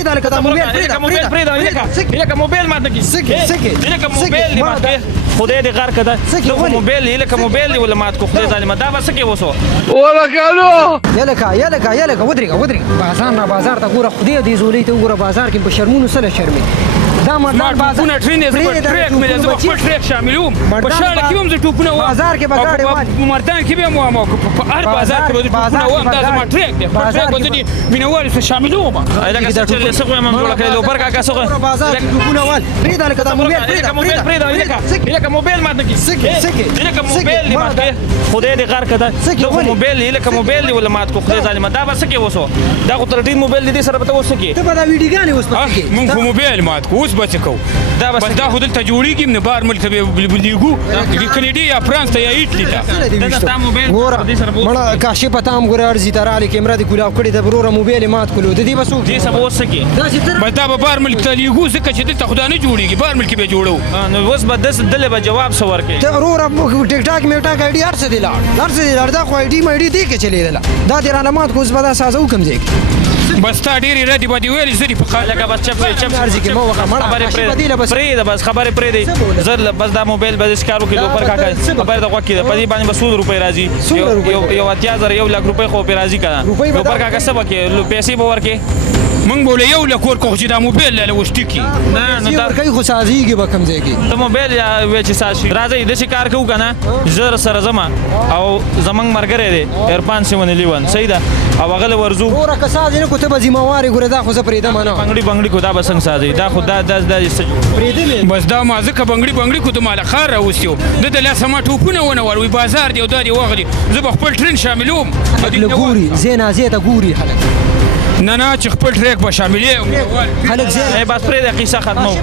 پرېږده لکه دا موبایل لکه موبایل ماته کی لکه موبایل دی ماته خدای دې غر کده دغه موبایل لکه موبایل دی ولا مات کو خدای ظالم دا به څه کې وسو ولا کالو یا لکه ودرېږه بازار نه بازار ته ګوره خدای دې زولۍ ته وګوره بازار کې په شرمونو سره شرمې دا مردان بازار ټرین زه ټریک مې زه خپل ټریک شاملوم په شاله کې هم زه ټوپونه و بازار کې به ګاډي والي مردان کې به مو په هر بازار کې به ټوپونه و دا زما ټریک دی په ټریک باندې دي مینوال سره شاملوم لکه چې څه کوم جوړ کړل لو برګه کا څه بازار کې ټوپونه وال پرېږده لکه دا موبایل لکه موبایل ماته کی لکه موبایل دی ماته خدای دې غر کده دغه موبایل لکه موبایل دی ولا مات کو خدای ظالم دا به څه کې وسو دا خو تر ټین موبایل دې سره به وسو کې ته به دا ویډیوګانې اوس پکې کې مونږ په موبایل مات کو اوس بچ کو دا بس دا خو دلته جوړیږي نه بار ملک به بلیګو کینیډي یا فرانس ته یا ایټلی ته دا موبایل ګوره کاشف ته هم ګوره ارزي ته رالی کیمرا دې ګلاو کړې د بروره موبایل مات کولو د دې بس دې سبا اوس کې بس دا به بار ملک ته لیګو ځکه چې دلته خدای نه جوړیږي بار ملک به جوړو نو اوس به دس دله به جواب سو ورکې ته وروره ټیک ټاک میټاک آی ډي هر څه دی لاړ دا خو آی ډي مې ډي کې چلیدله دا دې رانه مات کو اوس به دا سازه وکم ځای بس تا ډېرې ردې بدې ویلې زه دې په خلکه بس چپ ارزي کې مو وخه مړه پرېږده بس خبرې پرېږدئ زر بس دا موبایل به داسې کار وکړي لوپر کاکا خبرې د غوږ کې ده په دې باندې به 100 روپۍ راځي یو 80,000 1 لک روپۍ خو پرې راځي که نه لوپر کاکا څه به کوې پیسې به ورکړې موږ به له 1 لک ورکړو چې دا موبایل له اوس ټیکي نه نو دا ورکوي خو سازېږي به کوم ځای کې ته موبایل وایې چې ساز شي راځئ داسې کار کوو که نه زه سره ځم او زموږ ملګری دی عرفان 711 صحیح ده او هغه له ورځو وروره که ساز یې نه کړو ته به ذمهوار یې ګوره دا خو زه پرېږدم نه بنګړي کو دا به څنګه سازوي دا خو دا پرېږدم بس دا ما ځکه بنګړي کو ته ماله ښار راوستي وو ده د لاسه ما ټوپونه ونه ور وي بازار دی او دا دې وغلي زه به خپل ټرین شاملوم ګوري ځای نازې ته ګوري خلک نه چې خپل ټریک به شاملې خلک ځای بس پرېږده قیصه ختمو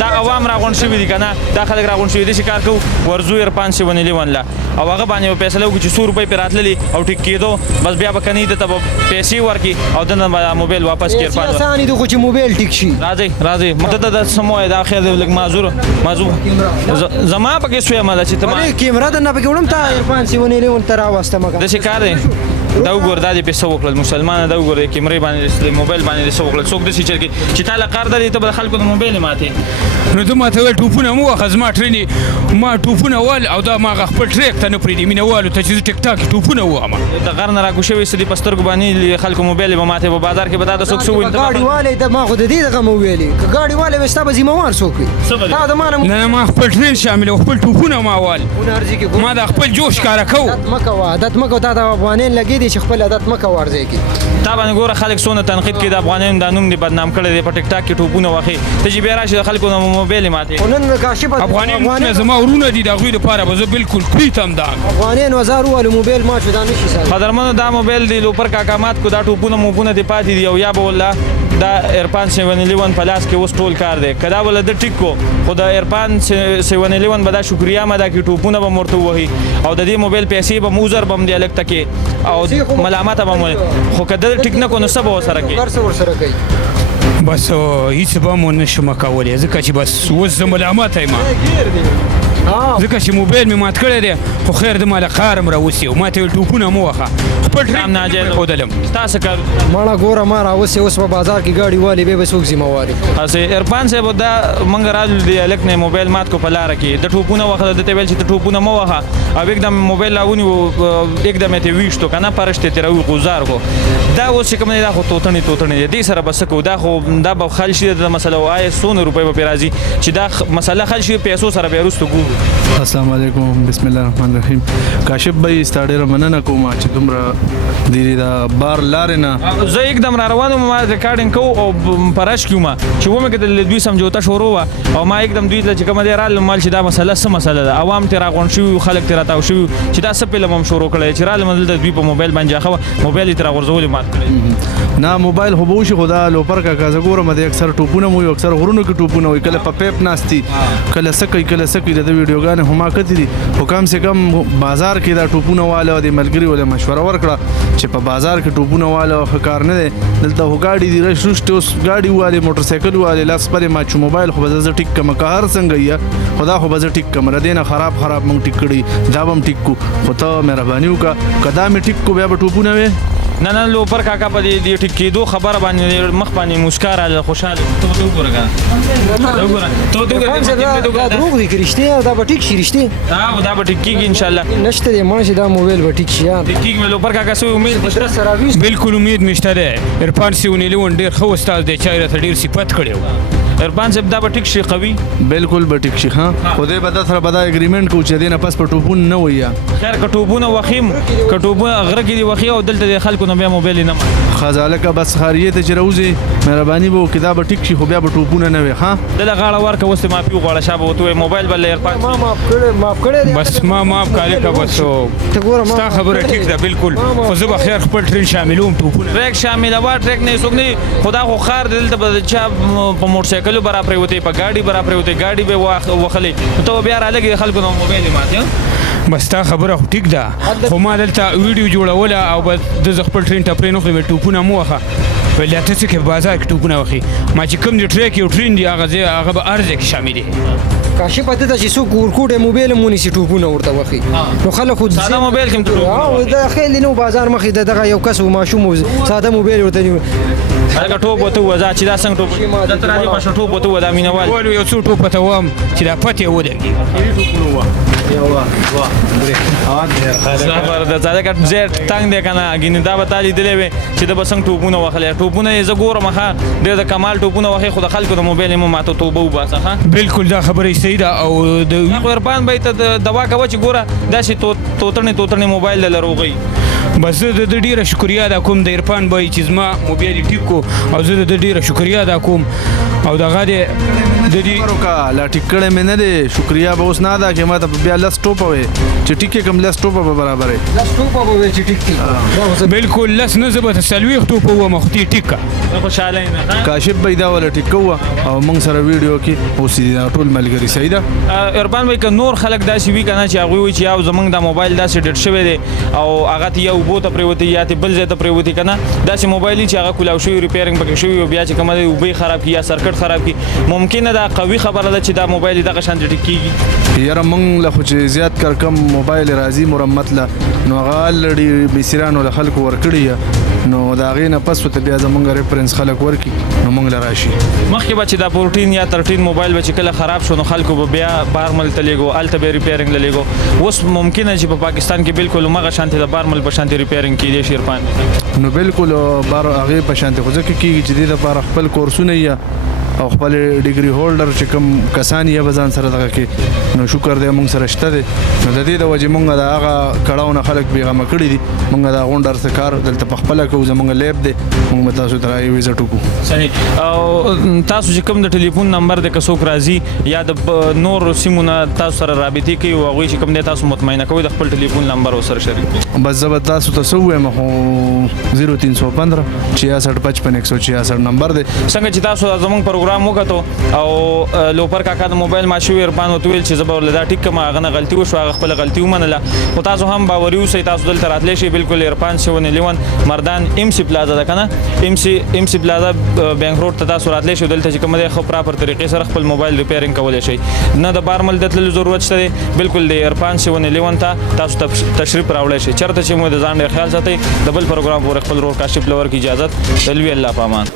دا عوام راغونډ شوي دي که نه دا خلک راغونډ شوي داسې کار کوو ورځو عرفان 711 له او هغه باندې به فیصله وکړو چې 100 روپۍ پرې راتللي او ټیک کېدو بس بیا به که نه دته به پیسې ورکړي او دنه به موبایل واپس کړي عرفان اسانه دي خو چې موبایل ټیک شي راځئ مته ته څه مو دا خیر دی لږ معذور زما پکې سویمه ده چې ته کیمرا درنه پکې وړم ته عرفان 711 ته راوستم داسې کار دی دا وګوره دا دې پې څه وکړل مسلمانه دا وګوره کیمرې باندې موبایل باندې څه وکړل څوک داسې چل کې چې تا له کار درې ته به د خلکو د موبایل یې ماتې نو ته ماته ویل ټوپونه مو واخه زما ټرین ما ټوپونه ول او دا ما خپل ټریک ته نه پرېږدي مینهوالو ته چې زه ټیک ټاک ټوپونه ووهم د غر نه راکوشوي څه دي په سترګو باندې خلکو موبایل یې به ماتې په بازار کې به دا د څوک څه وویل ګاډي والی ته ما خو د دې دغه مو ویلې که ګاډي والی وي ستا به ذمهوار څوک وي تا د ما نه ما خپل ټرین شامل او خپل ټوپونه ما وال ما دا خپل جوش کاره کوو عادت مه کوه تا د افغانین لګې دي چې خپل عادت مه کوه هر ځای کې تا باندې ګوره خلک څونه تنقید کوي د افغانانو دا نوم دې بدنام کړی دی په ټیک ټاک کې ټوپونه واخې ته چې بیا راشي د خلکو د موبایل یې ماتې نن کاشف افغانان زما ورونه دي د هغوی دپاره به زه بلکل پریتم دا افغانین وزار ووالو موبایل مات شو دا نشي ساتلی قدرمنو دا موبایل دی لوپر کاکا مات کو دا ټوپونه موبونه دې پاتې دي او یا به والله دا عرفان 711 په لاس کې اوس ټول کار دی که دا بله ده ټیک کو خو د عرفان 711 به دا شکریه مه ده کړي ټوپونه به م ورته ووهي او د دې موبایل پیسې به م وزر به م دی هلک ته کې او ملامته به م خو که ده ټیک نه کو نو څه به ورسره کوي هر څه ورسره کوي بس هیڅ به مو نشم کولی ځکه چې بس اوس زه ملامته یم ځکه چې موبایل مې مات کړی دی خو خیر د ما له کار م راوستي ما ته ویل ټوپونه مه وهه خپل ټرام ناجایز ښودلم ستا څه کار مړه ګوره ما راوستې اوس په بازار کې ګاډي والي بیا به څوک ذمهوار وي هسې عرفان صاحب دا موږ رالو دی هلک نه موبایل مات کو په لاره کې د ټوپونه وخه ده ته ویل چې ته ټوپونه مه وهه او एकदम موبایل راونیو एकदम یې ته ویشتو که نه پرشتې ترې راوي غوزار کو دا اوس چې کوم دی دا خو توتڼې دی دې سره به څه کوو دا خو دا به حل شي د مسله وایي 100 روپۍ به پرې راځي چې دا مسله حل شي پیسو سره بیا وروسته ګورو السلام علیکم بسم الله الرحمن الرحیم کاشف بھائی ستا ډېره مننه کوم چې دومره دیرې دا بار لارې نه زه एकदम را روان وم ما ریکارډینګ کوو او په رش کې وم چې ومې کتل د دوی سمجوته شروع وه او ما एकदम دوی ته چې کومه دی رالم مال چې دا مسله څه مسله ده عوام ترې راغونډ شوي خلک ترې راتاو شوي چې دا څه فلم هم شروع کړی چې رالم دلته دوی په موبایل باندې اخه وه موبایل یې ترې راغورځولې مات کړی نه موبایل خو به وشي خو دا لوپر کاکا زه ګورم د اکثر ټوپونه مو اکثر غرونو کې ټوپونه وي کله په پیپ ناستي کله څه کوي کله څه کوي د ویډیوګانې هما کتې دي خو کم سے کم بازار کې دا ټوپونه واله او د ملګري ولې مشوره ورکړه چې په بازار کې ټوپونه واله ښه کار نه دی دلته خو ګاډي دي رش رشتې اوس ګاډي والې موټرسایکل والې لاس پرې ما چې موبایل خو به زه ټیک کړم که هر څنګه یې خو دا خو به زه ټیک کړم ردې نه خراب موږ ټیک کړي دا به هم ټیک کړو خو ته مهرباني وکړه که دا مې ټیک کړو بیا به ټوپونه وې نه نه لوپر کاکا په دې ټیک کېدو خبره باندې مخ باندې مسکا راغله خوشحاله ته وګوره دا دروغ دي که رښتیا دا به ټیک شي رښتیا دا به ټیک کېږي انشاءالله نشته دی مړه چې دا موبایل به ټیک شي ټیک کېږي لوپر کاکا څه امید بالکل امید مشته دی عرفان سیونی لیون ډېر ښه استاد دی چا یې راته ډېر صفت کړی و عرفان صاحب دا به ټیک شي قوي بالکل به ټیک شي ها خو دې به دا سره به دا اګریمنټ کوو چې دې نه پس په ټوپون نه وي خیر که ټوپونه وخیم که ټوپونه غره کې دي وخي او دلته د خلکو نه بیا موبایل نه خزالکه بس خاریه ته چې راوځي مهرباني به وکړي دا به ټیک شي خو بیا به ټوپونه نه وي ها دله غاړه ورکه اوس معافي وغواړه شابه ورته موبایل بل عرفان معاف کړی بس ما معاف کاله کا بس ستا خبره ټیک ده بالکل خو زه به خیر خپل ټرین شاملوم ټوپونه ټریک شاملوه ټریک نه څوک نه خدا خو خار دلته به چا په موټر سایکل برا پرېوتی په ګاډي برا پرېوتی ګاډي به وخلې ته بیا رالګي خلکو نو موبایل ماته بس تا خبره خو ټیک ده خو ما دلته ویډیو جوړوله او بس د خپل ټرین ټپرې نه خو ټوپونه مو وخه ویل ته څه کې بازار کې ټوپونه وخی ما چې کوم دی ټریک یو ټرین دی هغه به ارزه کې شامل دي کاشي پته ته چې څوک ورکوټه موبایل مونږ سي ټوپونه ورته وخی نو خلک خو ساده موبایل کوم ټوپونه دا خېل نو بازار مخې دغه یو کس ماشوم ساده موبایل ورته هغه ټوپ وته وځه چې دا څنګه ټوپ دا تر راځي ماشه ټوپ وته ودا مینوال ول یو څو ټوپ ته وام چې دا پته ودرېږي خبر د ځاده کټ زیټ تنگ دی کنه اګین دا به تالي دلې وي چې د بسنګ ټوپونه وخلې ټوپونه یې زګور مخه د کمال ټوپونه وخی خو د خلکو د موبایل مو ماته توبه وباسه ها بالکل دا خبره صحیح ده او د قربان به ته دوا کوي چې ګوره دا شي توترنه موبایل لروغي بس زه د ډیره شکریا ادا کوم د عرفان بای چې زما موبایل ټیک کو او زه د ډیره شکریا ادا کوم او دغه د دې لا ټیک کړه مې نه دی شکریا به اوس نه ادا کې ما ته بیا لس ټوپ وي چې ټیک کوم لس ټوپ به برابر وي لس ټوپ به چې ټیک کی بالکل لس نه زبته سلوي ټوپ و مختی ټیکا خوشاله نه کاشف پیدا ولا ټیک کوه او موږ سره ویډیو کې اوس ټول ملګری صحیح ده عرفان وای ک نور خلک داسې وی کنه چې هغه وی چې یو زمنګ د موبایل داسې ډټ شوی دی او هغه ته یو بوته پریوتی یا ته بل ځای ته پریوتی کنه داسې موبایل چې هغه کولاو شوی ریپیرینګ پکې شوی او بیا چې کومه دی وبې خراب کی یا سرکټ خراب کی ممکنه دا قوي خبره ده چې دا موبایل دغه شان ټیک کیږي یاره موږ له خو چې زیات کار کم موبایل راځي مرمت له نو هغه الډي بیسرانو له خلکو ورکړي نو دا غینه پس ته بیا زمونږ ریفرنس خلک ورکی نو موږ له راشي مخکې به چې دا 14 یا 13 موبایل به چې کله خراب شو نو خلکو به بیا بارمل ته لګو الته به ریپیرینګ لګو اوس ممکنه چې په پاکستان کې بالکل مغه شانتي د بارمل په شانتي ریپیرینګ کیږي شیرپان نو بالکل بار هغه په شانتي خو ځکه کیږي چې د لپاره خپل کورسونه یا او خپل ډیګري هولډر چې کوم کسان یې بزان سره دغه کې نو شکر دې موږ سره شته دي نو د دې د وجه موږ دا هغه کړهونه خلک بیغمه کړی دي موږ دا غونډر څخه کار دلته په خپل کو زموږ لیب دی موږ تاسو ته راي ویزټ وکړو صحیح او تاسو چې کوم د ټلیفون نمبر د کسوک راځي یا د نور سیمونه تاسو سره رابطه کوي او هغه چې کوم د تاسو مطمئنه کوي د خپل ټلیفون نمبر سره شریک بس زبر تاسو ته سو وایم هو 0315 6655 166 نمبر دی څنګه چې تاسو زموږ پروګرام وکړو او لوپر کاکا د موبایل ماشوي عرفان وتویل چې زبر ولدا ټیک کما غنه غلطي وشو هغه خپل غلطي ومنله او تاسو هم باور یو سي تاسو دلته راتلی شي بالکل عرفان 711 مردان ام سی پلازا ده کنه ام سی پلازا بانک روډ ته تاسو راتلی شي دلته چې کوم د خو پراپر طریقې سره خپل موبایل ریپیرینګ کولای شي نه د بارمل د تللو ضرورت شته بالکل د عرفان 711 ته تاسو تشریف راوړی شي چرته چې مو د ځان ډیر خیال ساتي د بل پروګرام پورې خپل روډ کاشف لور کی اجازه دلوي الله پامان